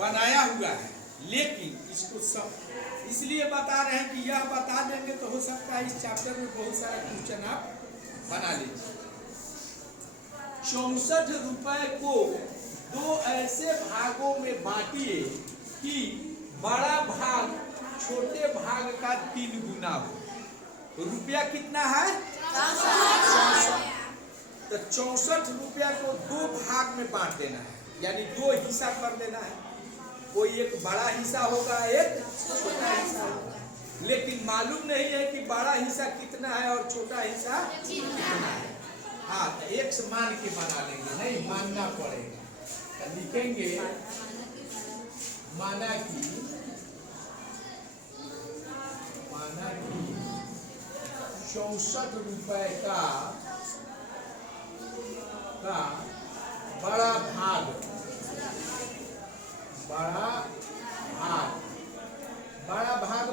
बनाया हुआ है, लेकिन इसको सब इसलिए बता रहे हैं कि यह बता देंगे तो हो सकता है इस चैप्टर में बहुत सारा क्वेश्चन आप बना लीजिए। 64 रुपए को दो ऐसे भागों में बांटिए कि बड़ा भाग छोटे भाग का 3 गुना हो। रुपया कितना है? 64। तो 64 रुपया को 2 भाग में बांट देना है, यानी 2 हिस्सा कर देना है। कोई एक बड़ा हिस्सा होगा, एक छोटा हिस्सा होगा, लेकिन मालूम नहीं है कि बड़ा हिस्सा कितना है और छोटा हिस्सा कितना है। हाँ, तो एक मान के बना लेंगे, नहीं मानना पड़ेगा। तो लिखेंगे माना कि 64 रुपए का बड़ा भाग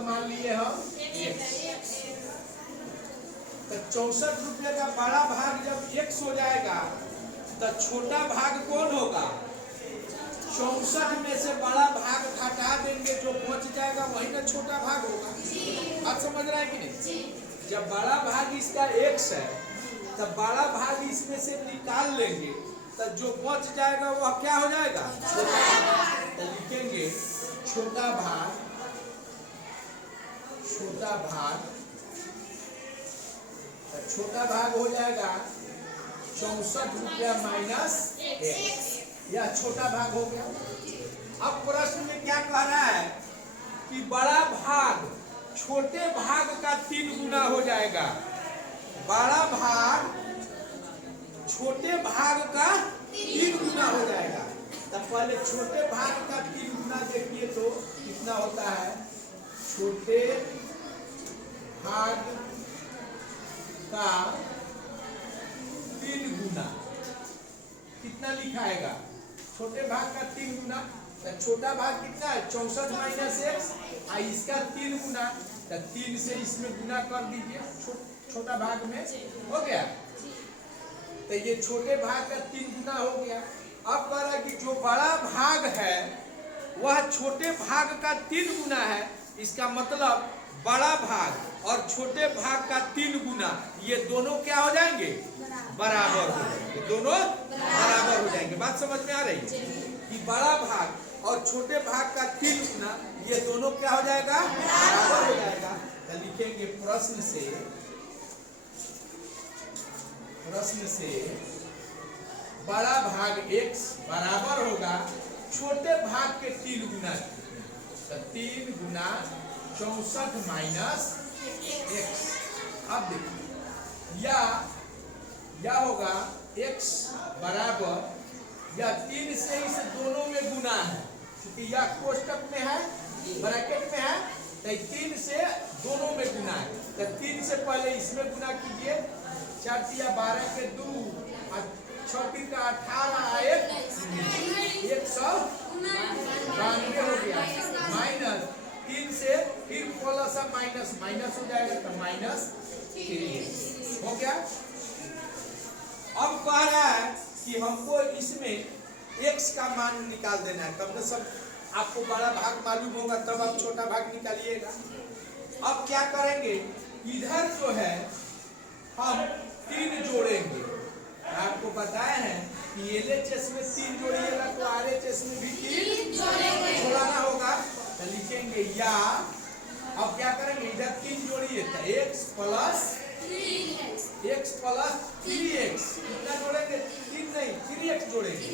मान लिए हम x। तो 64 रुपये का बड़ा भाग जब x हो जाएगा तो छोटा भाग कौन होगा? 64 में से बड़ा भाग घटा देंगे, जो बच जाएगा वही ना छोटा भाग होगा। बात समझ रहा है कि नहीं? जब बड़ा भाग इसका x है तब बड़ा भाग इसमें से निकाल लेंगे, तो जो बच जाएगा वह क्या हो जाएगा? तो लिखेंगे छोटा भाग छोटा भाग हो जाएगा 64 रुपया माइनस x, यह छोटा भाग हो गया। अब प्रश्न में क्या कह रहा है कि बड़ा भाग छोटे भाग का 3 गुना हो जाएगा। बड़ा भाग छोटे भाग का 3 गुना हो जाएगा। तब पहले छोटे भाग का 3 गुना देखिए तो कितना होता है। छोटे भाग का 3 गुना कितना लिखाएगा? छोटे भाग का 3 गुना। तो छोटा भाग कितना है? 64 माइनस x, इसका 3 गुना। तो 3 से इसमें गुना कर दीजिए, छोटा भाग में हो गया। तो ये छोटे भाग का 3 गुना हो गया। अब कह रहा है कि जो बड़ा भाग है वह छोटे भाग का 3 गुना है। इसका मतलब बड़ा भाग और छोटे भाग का 3 गुना, ये दोनों क्या हो जाएंगे? बराबर हो जाएंगे। दोनों बराबर हो जाएंगे। बात समझ में आ रही है कि बड़ा भाग और छोटे भाग का 3 गुना, ये दोनों क्या हो जाएगा? बराबर हो जाएगा। तो लिखेंगे प्रश्न से बड़ा भाग x बराबर होगा छोटे भाग के 3 गुना। तो 3 गुना 64 माइनस x। अब देखिए या होगा x बराबर, या 3 से इस दोनों में गुना है, क्योंकि यह कोष्टक में है, ब्रैकेट में है, तो 3 से दोनों में गुना है। तो 3 से पहले इसमें गुना कीजिए, 4 या 12 के 2, 6 का 18, 192 हो गया। माइनस 3 से फिर प्लस माइनस हो जाएगा, तो -3 हो गया। अब कह रहा है कि हमको इसमें x का मान निकाल देना है। तब तो सब आपको बड़ा भाग मालूम होगा, तब आप छोटा भाग निकालिएगा। अब क्या करेंगे? इधर जो है हम 3 जोड़ेंगे। आपको बताया है कि LHS में 3 जोड़िएगा तो RHS में भी 3 जोड़ना होगा। तो लिखेंगे या, अब क्या करेंगे? इधर 3 जोड़िए तो x प्लस 3x कितना जोड़ेंगे? 3 नहीं, 3x जोड़ेंगे।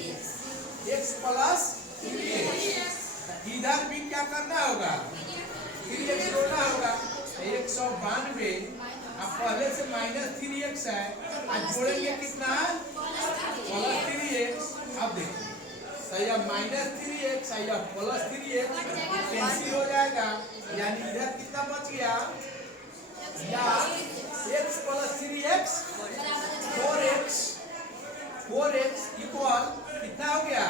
x plus 3x। इधर भी क्या करना होगा? 3x जोड़ना होगा। 192, अब पहले से -3x है, आज जोड़ेंगे कितना? +3x। अब देखिए तो यह -3x या +3x कैंसिल हो जाएगा, यानी इधर कितना बच गया? या x plus 3x 4x equal कितना हो गया?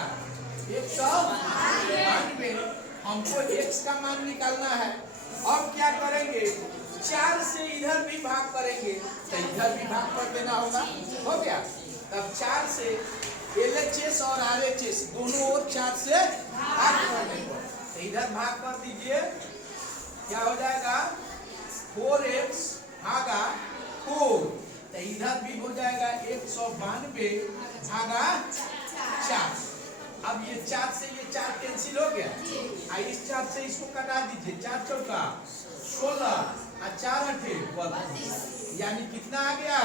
192। हमको x का मान निकालना है। अब क्या करेंगे? 4 से इधर भी भाग करेंगे, तो इधर भी भाग कर देना होगा। हो गया। तब 4 से LHS और RHS दोनों ओर 4 से भाग कर देना। इधर भाग कर दीजिए, क्या हो जाएगा 4x भागा 4, तो इधर भी हो जाएगा 192 भागा 4। अब ये 4 से ये 4 कैंसिल हो गया, इस 4 से इसको कटा दीजिए, 4 चौका 16 और 4 अठे 32, यानी कितना आ गया,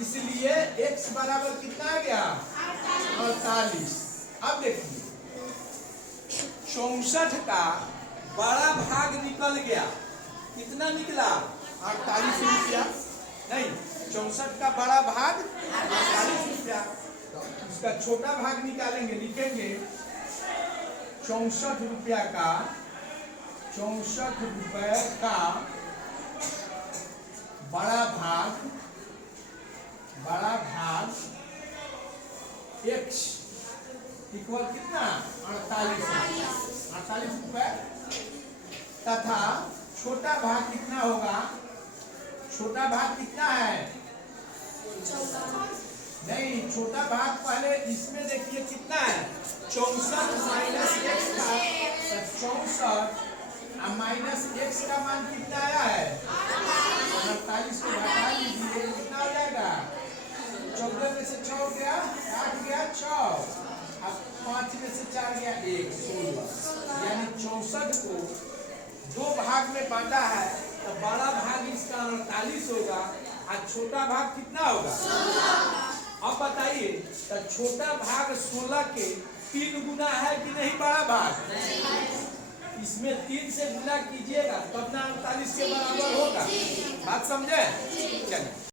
इसलिए x बराबर कितना आ गया 48। अब देखिए 64 का बड़ा भाग निकल गया, कितना निकला 48 रुपया, नहीं 64 का बड़ा भाग 48 रुपया, उसका छोटा भाग निकालेंगे, लिखेंगे 64 रुपया का 64 रुपए का बड़ा भाग x इक्वल कितना 48 रुपए, तथा छोटा भाग कितना होगा, छोटा भाग कितना है, नहीं छोटा भाग पहले इसमें देखिए कितना है 64 माइनस x का, 64 माइनस x का मान कितना आया है 48 को घटा लीजिए, कितना हो जाएगा 14 में से 6 गया 8 गया 6, अब 5 में से 4 गया 1, 16, यानी 64 को 2 भाग में बांटा है, तो बड़ा भाग इसका 48 होगा और छोटा भाग कितना होगा 16। अब बताइए तो छोटा भाग 16 के 3 गुना है कि नहीं बड़ा भाग, इसमें 3 से गुना कीजिएगा तब ना 48 के बराबर होगा, बात समझे। चलिए।